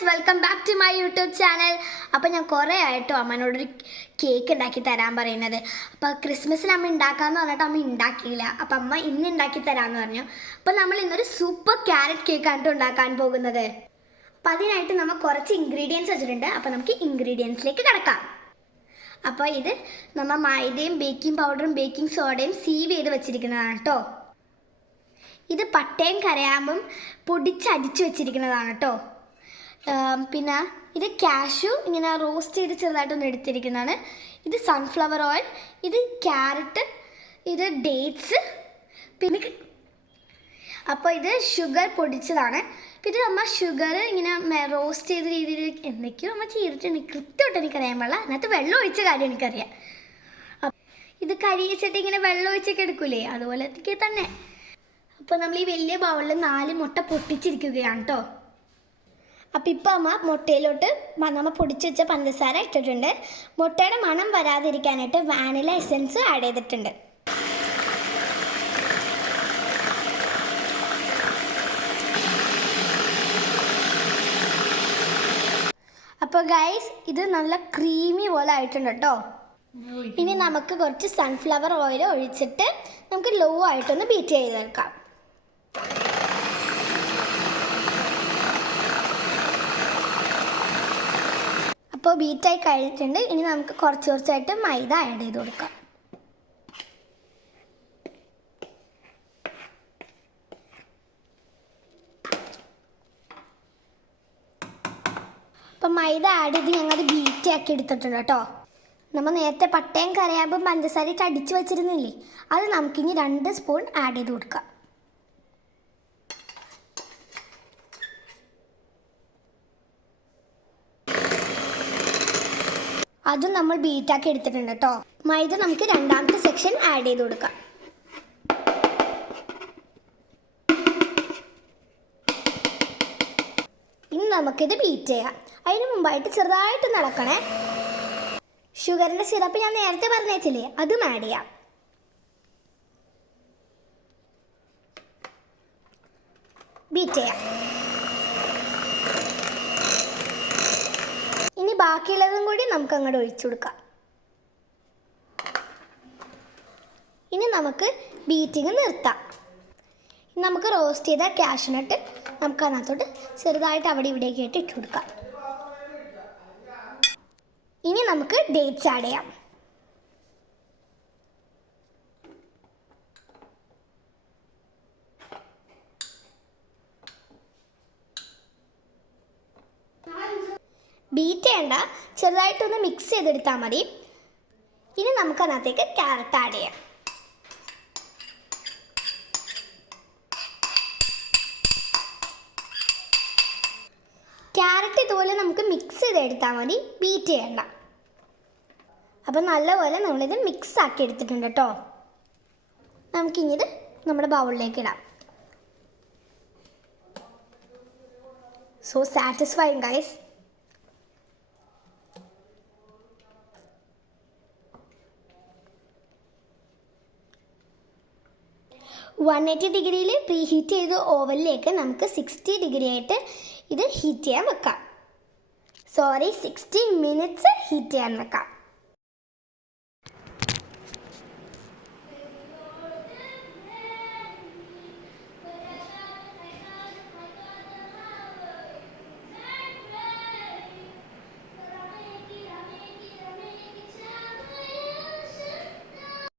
Guys, welcome back to my YouTube channel. അപ്പോൾ ഞാൻ കുറേ ആയിട്ടോ അമ്മനോടൊരു കേക്ക് ഉണ്ടാക്കി തരാൻ പറയുന്നത്. അപ്പോൾ ക്രിസ്മസിന് അമ്മ ഉണ്ടാക്കാമെന്ന് പറഞ്ഞിട്ട് അമ്മ ഉണ്ടാക്കിയില്ല. അപ്പോൾ അമ്മ ഇന്ന് ഉണ്ടാക്കി തരാമെന്ന് പറഞ്ഞു. അപ്പോൾ നമ്മൾ ഇന്നൊരു സൂപ്പർ ക്യാരറ്റ് കേക്കാണ് ഉണ്ടാക്കാൻ പോകുന്നത്. അപ്പോൾ അതിനായിട്ട് നമ്മൾ കുറച്ച് ഇൻഗ്രീഡിയൻസ് വെച്ചിട്ടുണ്ട്. അപ്പോൾ നമുക്ക് ഇൻഗ്രീഡിയൻസിലേക്ക് കിടക്കാം. അപ്പോൾ ഇത് നമ്മൾ മൈദയും ബേക്കിംഗ് പൗഡറും ബേക്കിംഗ് സോഡയും സീവ് ചെയ്ത് വെച്ചിരിക്കുന്നതാണ് കേട്ടോ. ഇത് പട്ടയും കരയാമ്പും പൊടിച്ചടിച്ച് വെച്ചിരിക്കുന്നതാണ് കേട്ടോ. പിന്നെ ഇത് കാഷ്യൂ ഇങ്ങനെ റോസ്റ്റ് ചെയ്ത് ചെറുതായിട്ടൊന്ന് എടുത്തിരിക്കുന്നതാണ്. ഇത് സൺഫ്ലവർ ഓയിൽ, ഇത് ക്യാരറ്റ്, ഇത് ഡേറ്റ്സ്, പിന്നെ അപ്പോൾ ഇത് ഷുഗർ പൊടിച്ചതാണ്. പിന്നെ നമ്മൾ ഷുഗർ ഇങ്ങനെ റോസ്റ്റ് ചെയ്ത രീതിയിൽ എന്തൊക്കെയോ നമ്മൾ ചെയ്തിട്ടുണ്ട്. കൃത്യമായിട്ട് എനിക്കറിയാൻ പാടില്ല. അതിനകത്ത് വെള്ളം ഒഴിച്ച കാര്യം എനിക്കറിയാം. ഇത് കരിയിച്ചിട്ട് ഇങ്ങനെ വെള്ളം ഒഴിച്ചൊക്കെ എടുക്കൂലേ, അതുപോലത്തെ തന്നെ. അപ്പോൾ നമ്മൾ ഈ വലിയ ബൗളിൽ 4 മുട്ട പൊട്ടിച്ചിരിക്കുകയാണ് കേട്ടോ. അപ്പോൾ ഇപ്പോൾ അമ്മ മുട്ടയിലോട്ട് നമ്മൾ പൊടിച്ച് വെച്ച പഞ്ചസാര ഇട്ടിട്ടുണ്ട്. മുട്ടയുടെ മണം വരാതിരിക്കാനായിട്ട് വാനില എസൻസ് ആഡ് ചെയ്തിട്ടുണ്ട്. അപ്പോൾ ഗൈസ്, ഇത് നല്ല ക്രീമി പോലെ ആയിട്ടുണ്ട് കേട്ടോ. ഇനി നമുക്ക് കുറച്ച് സൺഫ്ലവർ ഓയിൽ ഒഴിച്ചിട്ട് നമുക്ക് ലോ ആയിട്ടൊന്ന് ബീറ്റ് ചെയ്തെടുക്കാം. അപ്പോൾ ബീറ്റായി കഴിഞ്ഞിട്ടുണ്ട്. ഇനി നമുക്ക് കുറച്ചായിട്ട് മൈദ ആഡ് ചെയ്ത് കൊടുക്കാം. അപ്പോൾ മൈദ ആഡ് ചെയ്ത് ഞങ്ങൾ ബീറ്റാക്കി എടുത്തിട്ടുണ്ട് കേട്ടോ. നമ്മൾ നേരത്തെ പട്ടയും കരയാമ്പും പഞ്ചസാരയിട്ട് അടിച്ച് വെച്ചിരുന്നില്ലേ, അത് നമുക്കിനി 2 സ്പൂൺ ആഡ് ചെയ്ത് കൊടുക്കാം. അതും നമ്മൾ ബീറ്റാക്കി എടുത്തിട്ടുണ്ട് കേട്ടോ. മൈദ നമുക്ക് 2ാമത്തെ സെക്ഷൻ ആഡ് ചെയ്ത് കൊടുക്കാം. ഇനി നമുക്കിത് ബീറ്റ് ചെയ്യാം. അതിന് മുമ്പായിട്ട് ചെറുതായിട്ട് നടക്കണേ. ഷുഗറിൻ്റെ സിറപ്പ് ഞാൻ നേരത്തെ പറഞ്ഞേച്ചില്ലേ, അതും ആഡ് ചെയ്യാം. ബീറ്റ് ചെയ്യാം. ഇനി ബാക്കിയുള്ളതും കൂടി നമുക്ക് അങ്ങോട്ട് ഒഴിച്ചു കൊടുക്കാം. ഇനി നമുക്ക് ബീറ്റിങ് നിർത്താം. നമുക്ക് റോസ്റ്റ് ചെയ്ത കാഷ്യൂനട്ട് നമുക്ക് അതിനകത്തോട്ട് ചെറുതായിട്ട് അവിടെ ഇവിടേക്ക് ആയിട്ട് ഇട്ട് കൊടുക്കാം. ഇനി നമുക്ക് ഡേറ്റ്സ് ആഡ് ചെയ്യാം. ബീറ്റ് ചെയ്യണ്ട, ചെറുതായിട്ടൊന്ന് മിക്സ് ചെയ്തെടുത്താൽ മതി. ഇനി നമുക്ക് അതിനകത്തേക്ക് ക്യാരറ്റ് ആഡ് ചെയ്യാം. ക്യാരറ്റ് ഇതുപോലെ നമുക്ക് മിക്സ് ചെയ്തെടുത്താൽ മതി, ബീറ്റ് ചെയ്യണ്ട. അപ്പം നല്ലപോലെ നമ്മളിത് മിക്സ് ആക്കി എടുത്തിട്ടുണ്ട് കേട്ടോ. നമുക്കിനി ഇത് നമ്മുടെ ബൗളിലേക്ക് ഇടാം. So satisfying guys. ഡിഗ്രിയിൽ പ്രീ ഹീറ്റ് ചെയ്ത് ഓവനിലേക്ക് നമുക്ക് 60 ഡിഗ്രി ആയിട്ട് ഇത് ഹീറ്റ് ചെയ്യാൻ വെക്കാം. 60 മിനിറ്റ്സ് ഹീറ്റ് ചെയ്യാൻ വെക്കാം.